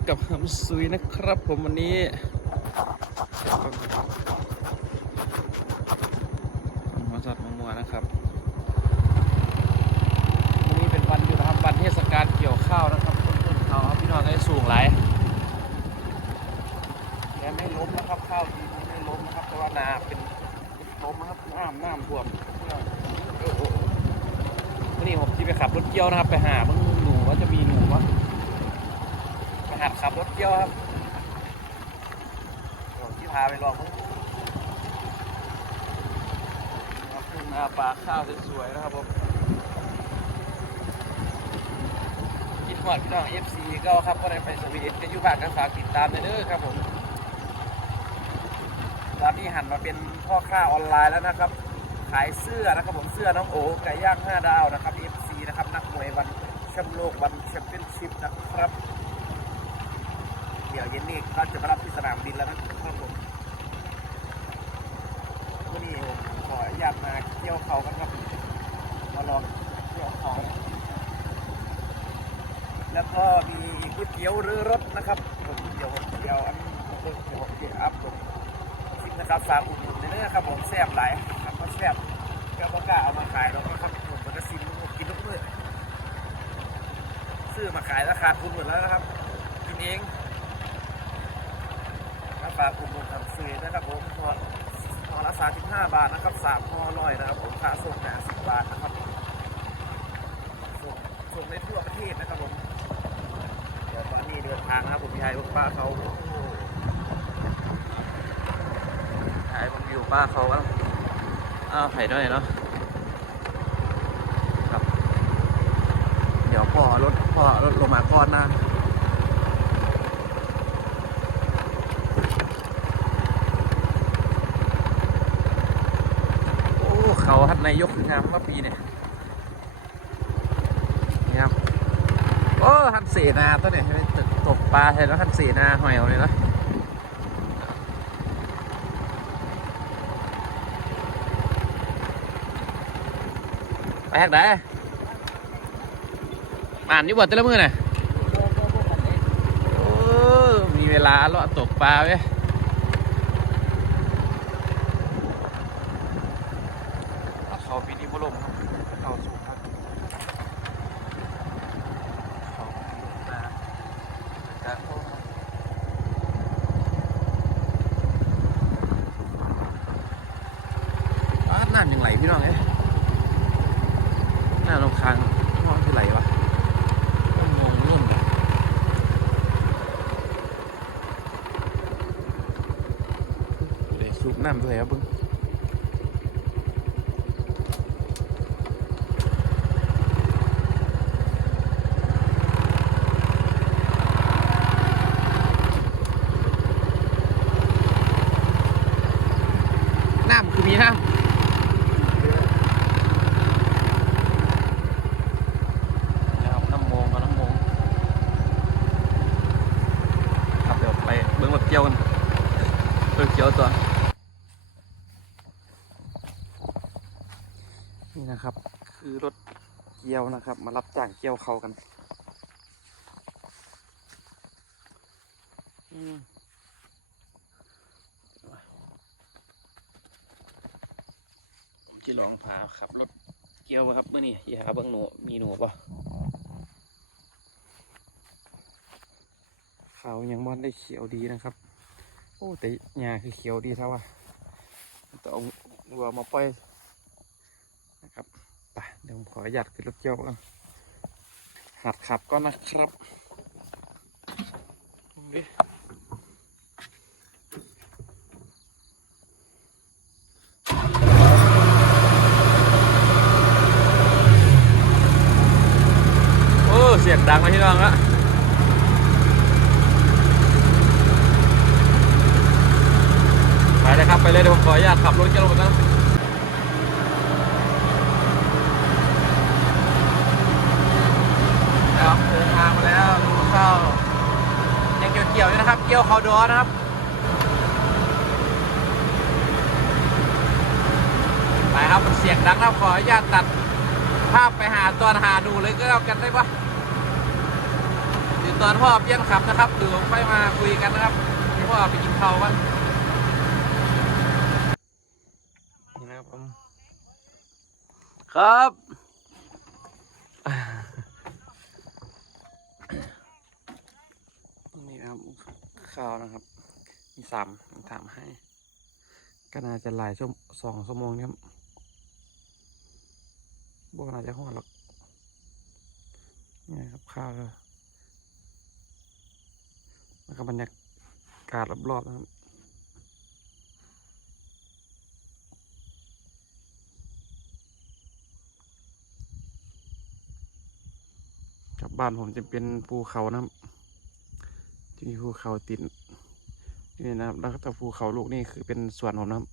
บกับฮัมซุยนะครับผมวันนี้ หัวสัตว์มัวๆนะครับ วันนี้เป็นวันหยุดนะครับวันเทศกาลเกี่ยวข้าวนะครับต้นต้นข้าวครับพี่น้องได้สูงหลายแกไม่ล้มนะครับข้าวดีไม่ล้มนะครับเพราะว่านาเป็นล้มนะครับน้ำน้ำท่วมวันนี้ผมที่ไปขับรถเกี่ยวนะครับ ไปหามึงหนูว่าจะมีหนูวะ หัดขับรถเกี่ยวครับที่พาไปลองครับขึ้นมาปลาข้าวสวยๆนะครับผมกินหอดพี่น้อง FC ก็ครับก็ได้ไปสวีเดนก็อยู่บ้านก็ฝากติดตามเด้อครับผมตอนนี้หันมาเป็นพ่อค้าออนไลน์แล้วนะครับ ขายเสื้อนะครับผมเสื้อน้องโอ๋ไก่ย่าง5ดาวนะครับ FC นะครับนักมวยวันแชมป์โลกวันแชมเปี้ยนชิพนะครับ ดี๋ยวเย็นนี้ก็จะมารับที่สนามบินแล้วนะครับผมวันนี้ผมขออนุญาตมาเที่ยวเขากันครับมาลองเที่ยวเขาแล้วก็มีก๋วยเตี๋ยวเรือรถนะครับผมเดี๋ยวผมเดี๋ยวอันนี้เดี๋ยวผมจะอัพลงคลิปนะครับฝากอุดหนุนด้วยนะครับผมแซ่บหลายครับก็แซ่บก็บ่กล้าเอามาขายแล้วก็ครับผมมันก็ซิมกินทุกมื้อซื้อมาขายราคาทุนหมดแล้วนะครับกินเอง ปลาอุโมงทำฟรีนะครับผมห่อห่อละ35บาทนะครับสามห่อร้อยนะครับผมค่าส่งแหนสิบบาทนะครับส่งส่งในทั่วประเทศนะครับผมเดี๋ยวตอนนี้เดินทางนะครับผมพี่ไฮพวกป้าเขาถ่ายมันวิวป้าเขาบ้างอ้าวไผ่ด้วยเนาะครับ เดี๋ยวพ่อรถพ่อรถลงมาก่อนนะ โอ้ เขาทัดนายกงามว่าปีเนี่ยนี่ครับโอ้ทันเสนาตัวเนี่ยตกตกปลาใช่แล้วทันเสนาหอยเอาเลยนะไปแฮกได้อ่านอยู่บ่แต่ละมือน่ะโอ้มีเวลาเลาะตกปลาเว้ย เขาปีนี้บ่ลมครับเขาสูงครับเขามาจากโค้งอ้าน้ำยังไหลพี่น้องเอ้ยน่ารำคาญน้ำที่ไหลวะงงนุ่มเลยวสูบน้ำด้วยครับเพิ่ง น้ำคือมีน้ำนะครับน้ำโมงกับน้ำโมงครับเดี๋ยวไปเบิ้งรถเกี่ยวกัน รถเกี่ยวตัว นี่นะครับ คือรถเกี่ยวนะครับ มารับจ้างเกี่ยวเขากันอืมผมจะลองพาขับรถเกี่ยวมาครับเมื่อนี้อย่าหาเบิ้งหนูมีหนูป่ะเขายังบอนได้เขียวดีนะครับ โอ้แต่หญ้าคือเขียวดีเท่าว่ะต้องเอาวัวมาปล่อยนะครับไปเดี๋ยวผมขอหยัดขึ้นรถเกี่ยวกันหัดขับก็นะครับโอ้เสียงดังเลยพี่น้องละ ไปเลยครับ ไปเลยเดี๋ยวผมขออนุญาตขับรถเกี่ยวลงนะครับเดินทางมาแล้วดูเข้ายังเกี่ยวๆอยู่นะครับ เกี่ยวเขาดอนะครับไปครับเสียงดังนะขออนุญาตตัดภาพไปหาตอนหาดูเลยก็แล้วกันได้ปะตื่ตอนพ่อเปลี่ยนขับนะครับเดี๋ยวค่อยมาคุยกันนะครับพ่อไปกินข้าวบ้างนี่นะครับผม ครับ นี่นะครับข้าวนะครับ มีสามถามให้ ก็น่าจะหลายชั่วงสองชั่วโมงนะครับบวกน่าจะห่อหรอกนี่ครับข้าวแล้วแล้วก็บรรยากาศรอบๆนะครับ บ้านผมจะเป็นภูเขานะครับจะมีภูเขาติดนี่นะครับ แล้วก็แต่ภูเขาลูกนี่คือเป็นสวนผมนะครับ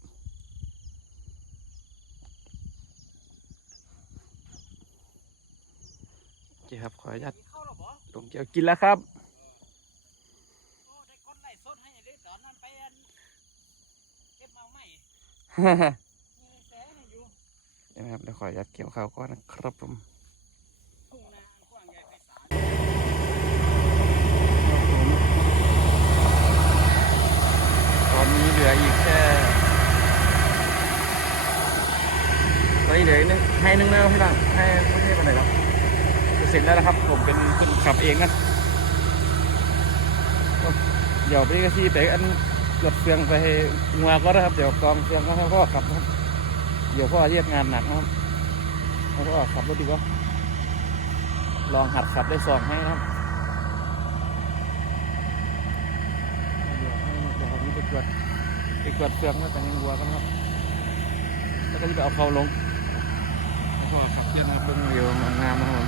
โอเคครับ ขออนุญาตเข้าหรอบ่ลงเกี่ยวกินแล้วครับเก็บมาใหม่มีแสงอยู่นี่นะครับเดี๋ยวขออนุญาตเกี่ยวข้าวก่อนนะครับผม ทุ่งนาอันกว้างใหญ่ไพศาล ตอนนี้ เหลืออีกแค่ตอนนี้เหลือนึงให้นึงแล้วพี่บังให้ประเทศอะไรครับเสร็จแล้วนะครับ ผมเป็นคนขับเองนะเดี๋ยวไปกระที่ไปอันกดเฟืองไปห้งัวก็นะครับ เดี๋ยวกองเฟืองก็ให้พ่อขับนะครับ เดี๋ยวพ่อเรียกงานหนักนะครับให้พ่อขับรถดีกว่าลองหัดขับได้สองให้นะครับเดี๋ยวให้เดี๋ยวผมไปกวด ไปกวดเฟืองแล้วแต่ยังวัวกันครับ แล้วก็จะไปเอาเขาลงพวกขับเทียนนะครับเบิ้งวิวงามนะครับผม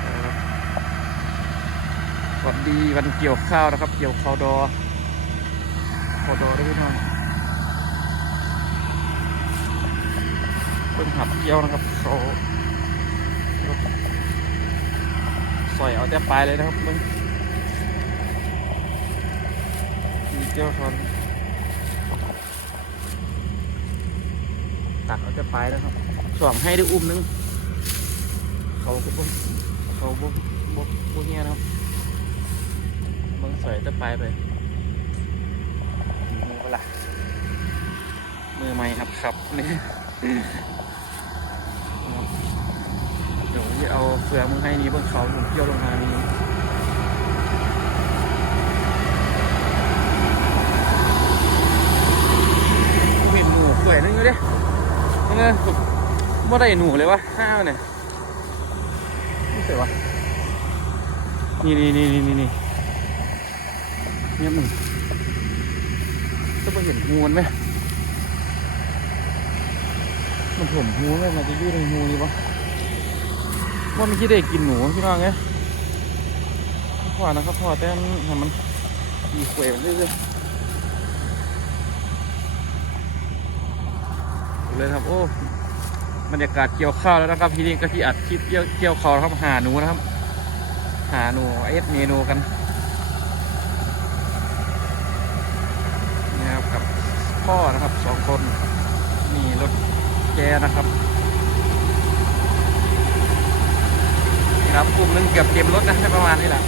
เละครับสวัสดีวันเกี่ยวข้าวนะครับ เกี่ยวข้าวดอข้าวดอได้พี่น้องเพิ่งหัดเกี่ยวนะครับเขาสอยเอาแต่ปลายเลยนะครับมึงมี เจ้าทอนตัดเอาแต่ปแล้วครับสองให้ได้อุ้มนึง เขาก็บ่เขาบ่บ่บ่เงี้ยนะครับมึงสอยแต่ปไปมือเปล่ามือใหม่ครับครับนี่เดี๋ยวจะเอาเฟืองมึงให้นี้บื้องเขาผมเกี่ยวลงมานี้เห็นหนูสวยนึงอยู่เด้ ยังไงผมไม่ได้หนูเลยวะห้าวเนี่ยไม่สวยวะนี่นี่นี่นี่นี่นี่เนี่ยมึงจะไปเห็นงูนไหมมันผมงูไหมมันจะยู่ในงูนี่ปะว่ามันคิดได้กินหนูพี่น้องไงพ่อนะครับพ่อแต่มันให้มันมีเขวมันเรื่อยๆ เลยครับ โอ้บรรยากาศเกี่ยวข้าวแล้วนะครับทีนี้ก็ที่อัดคลิปเกี่ยวเกี่ยวข้าวครับหาหนูนะครับ หาหนูเอสเมนูกันนี่ครับกับพ่อนะครับสองคนมีรถแกนะครับครับกลุ่มหนึงเกือบเต็มรถนะประมาณนี้แหละ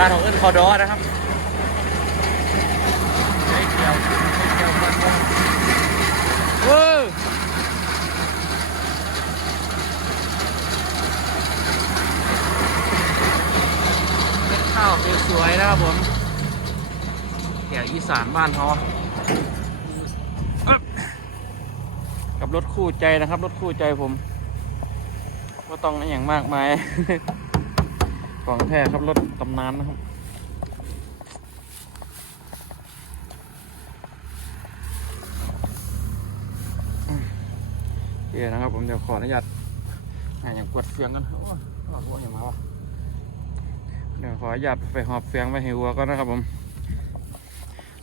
บ้านข องเอิ้นคอดอนะครับเฮ้ยเกี่ยวเกี่ยวกันเว้ยเข้าวสวยๆนะครับผมแกวอีสานบ้านเขาอะกับรถคู่ใจนะครับ รถคู่ใจผมก็ต้องอย่างมากมาย ของแท้ครับรถตำนานนะครับ โอเค นะครับ ผมเดี๋ยวขออนุญาตหาอย่างกดเฟียงกันโอ้ยเอาพวอย่างมาวะเดี๋ยวขออนุญาตไปหอบเฟียงไปให้วัวก่อนนะครับผม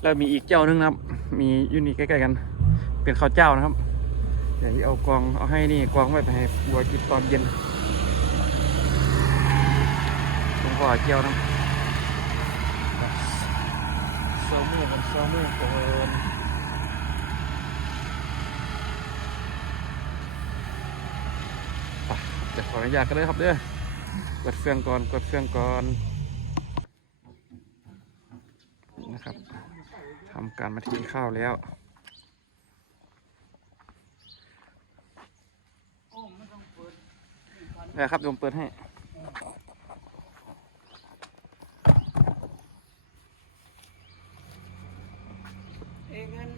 แล้วมีอีกเจ้านึงนะครับ มีอยู่นี่ใกล้ๆกัน เป็นข้าวเจ้านะครับเดี๋ยวเอากองเอาให้นี่กองไว้ไปให้วัวกินตอนเย็นผมขอเจียวนะเซลมือกันเซลมือเกิน จะขออนุญาตกันเลยครับเด้อกดเฟืองก่อนกดเฟืองก่อนนะครับทำการมาทีข้าวแล้วไม่ต้องเปิดนะครับโยวผมเปิดให้ เอ้งั้น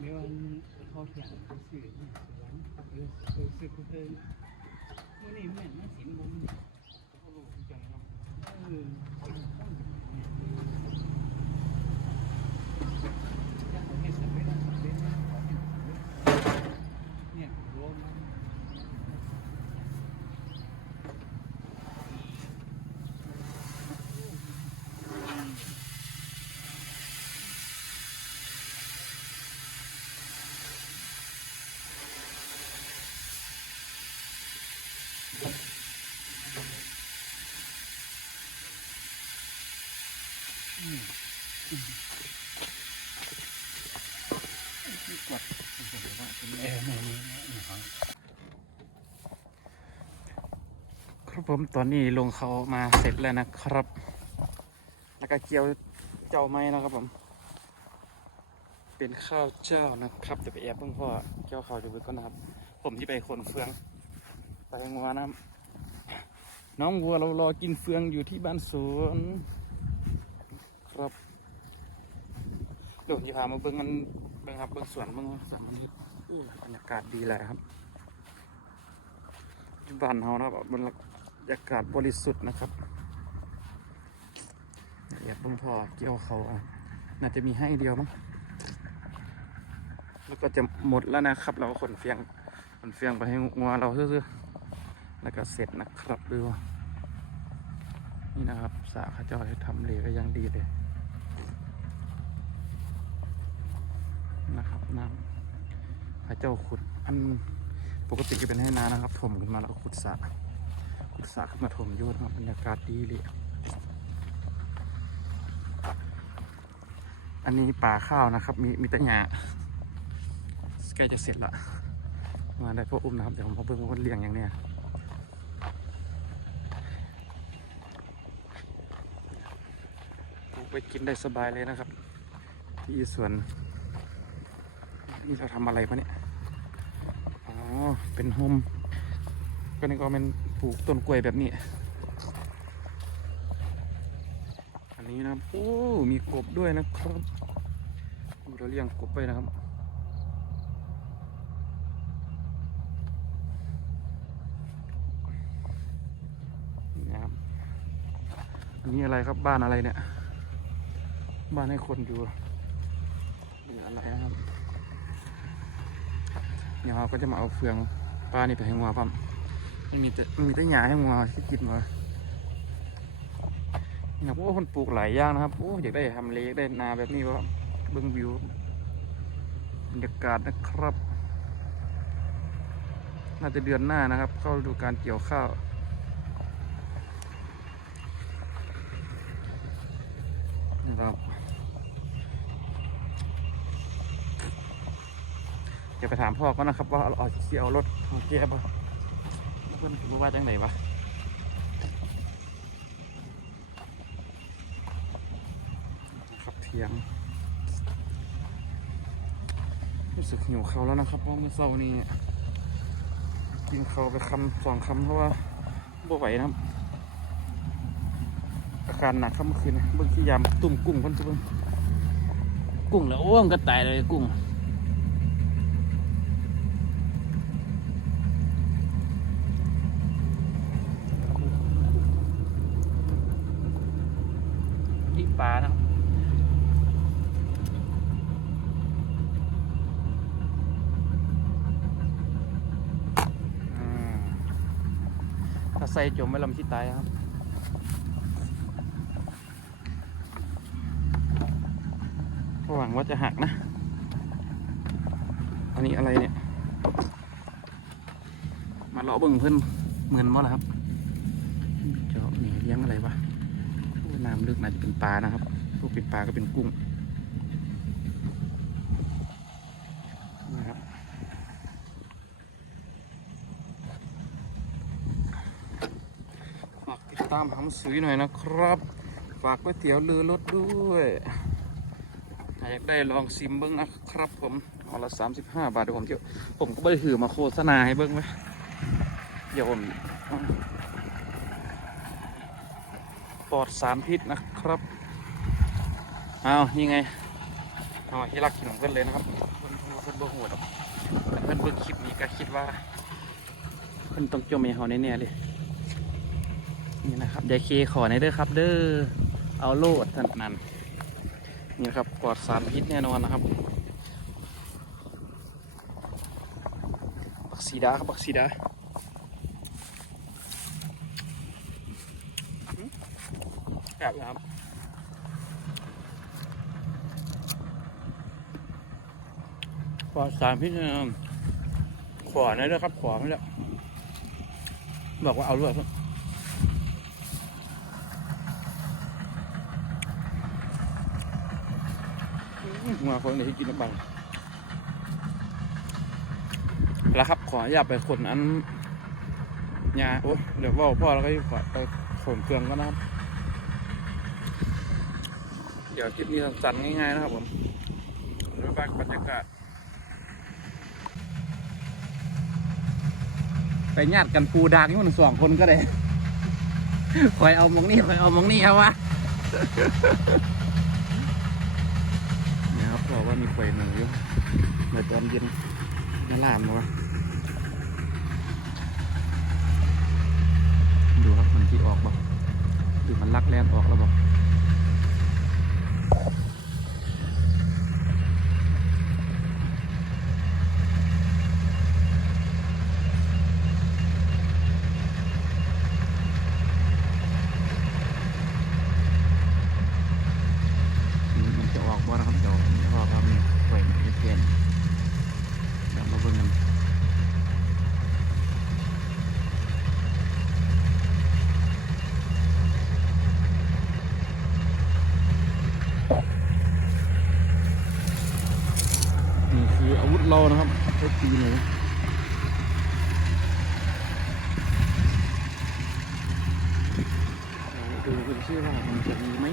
เดี๋ยวเขาเถียงสื่อสวนเออเออสื่อเพิ่มมื่อนี้แม่นไม่สินบุญเขารู้จังเนาะเอออยากให้สำเร็จสำเร็จนะขอให้สำเร็จเนี่ยรวม เออไม่ไม่ไม่ครับ ครับผมตอนนี้ลงเขามาเสร็จแล้วนะครับ แล้วก็เกี่ยวเจ้าไม้นะครับผม เป็นข้าวเจ้านะครับเดี๋ยวไปแอบเพิ่งพ่อเกี่ยวข้าวอยู่บนก่อนนะครับ ผมที่ไปขนเฟืองไปงัวนะน้องวัวเรารอกินเฟืองอยู่ที่บ้านสวนครับเดี๋ยวผมจะพามาเบิ้งมันเบิ้งครับเบิ้งสวนเบิ้งสวนมันนี่อู้บรรยากาศดีเลยครับบ้านเฮานะครับบรรยากาศ อากาศบริสุทธิ์นะครับอยากเพิ่งพอเกี่ยวเขาอะน่าจะมีให้เดียวมั้งแล้วก็จะหมดแล้วนะครับ เราขนเฟียงขนเฟียงไปให้งัวเราซื่อๆแล้วก็เสร็จนะครับดูนี่นะครับสาขาเจ้าให้ทำเลก็ยังดีเลยนะครับน้ำเขาเจ้าขุดอันปกติจะเป็นให้นานะครับถมขึ้นมาแล้วก็ขุดสระ สระมาถมยนครับบรรยากาศดีเลย อันนี้ป่าข้าวนะครับ มีมีตะหยาใกล้จะเสร็จละ มาได้พวกอุ้มนะครับ เดี๋ยวผมพาเพิ่งว่าเลี้ยงอย่างเนี้ยไปกินได้สบายเลยนะครับ ที่สวนนี่เราทำอะไรมาเนี่ย อ๋อ เป็นโฮมก็นี่ก็เป็น ปลูกต้นกล้วยแบบนี้ อันนี้นะโอ้มีกบด้วยนะครับเราเลี้ยงกบไปนะครับนี่นะครับอันนี้อะไรครับบ้านอะไรเนี่ย บ้านให้คนอยู่นี่อะไรนะครับเดี๋ยวเราก็จะมาเอาเฟืองปลานี่ไปให้งัวปั๊ม ไม่มีแต่ไม่มีแต่หญ้าให้งัวที่กินมานี่ครับโอ้คนปลูกหลายอย่างนะครับโอ้อยากได้ทำเลอยากได้นาแบบนี้ว่าเบิ้องวิวบรรยากาศนะครับ น่าจะเดือนหน้านะครับ เข้าดูการเกี่ยวข้าวนะครับเดี๋ยวไปถามพ่อก็นะครับ ว่าเอาเอาสิเอารถของแกป่ะ พื่อนคือว่าจังไหนวะครับเทียง รู้สึกหิวเขาแล้วนะครับเพราะเมื่อเช้านี้กินเขาไปคำสองคำเพราะว่าบ่ไหวนะครับอาการหนักครับเมื่อคืนเบิ่งขี้ยามตุ่มกุ้งคนทุกคนกุ้งแล้วโอ้มันก็ตายเลยกุ้ง ที่ปลานะครับอ่าใส่จมไว้ลำที่ตายครับหวังว่าจะหักนะ อันนี้อะไรเนี่ย มาเลาะเบิ่งเพิ่นเหมือนมั้งครับเจาะนี่เลี้ยงอะไรวะ น้ำลึกน่าจะเป็นปลานะครับพวกเป็นปลาก็เป็นกุ้งนะครับฝากติดตามหำสุยหน่อยนะครับ ฝากก๋วยเตี๋ยวเรือรถด้วยอยากได้ลองซิมเบิ้งนะครับ ผมเอาละสามสิบห้าบาทเดี๋ยวผมเที่ยวผมก็ไม่ได้ถือมาโฆษณาให้เบิ้งไว้เดี๋ยวผม ปลอดสารพิษนะครับเอานี่ไงเอาที่รักกินของเพื่อนเลยนะครับ เพื่อนเพื่อนเบิ้งหัวดเพื่อนเบิ้งคลิปนี้ก็คิดว่า เพื่อนต้องจมให้เขาแน่ๆเลย นี่นะครับยายเคขอในเด้อครับ เด้อ เอาโลดท่านนั้นนี่นะครับปลอดสารพิษแน่นอนนะครับบักซีดาครับบักซีดาอื้อ แบบนะครับปลอสารพิษแน่นอนขวานี่ด้วยครับขวาไม่แล้วบอกว่าเอาด้วยครับมาคนนี้ที่กินน้ำปังแล้วครับ ขออย่าตไปขนอันยาโอ้ยเดี๋ยวบอกพ่อแล้วก็ขอไปขนเครื่องก็นะครับ เดี๋ยวคลิปนี้สั้นๆง่ายๆนะครับผมแล้วบ้านบรรยากาศไปญาติกันปูดากนี่มันสองคนก็ได้คอยเอามองนี่คอยเอามองนี่ครับวะนี่ครับบอกว่ามีไฟหนึ่งอยู่ในตอนเย็นน่าลามวะดูครับมันที่ออกบ่หรือมันลักแลนออกแล้วบอืมมันจะออกบ่นะครับเดี๋ยวพ่อว่ามีไฟไหนเปลี่ยนเดี๋ยวมาเบิ่งกัน นี่ คืออาวุธเรานะครับใช้ตีหนูดูกันซิว่ามันจะมีไหม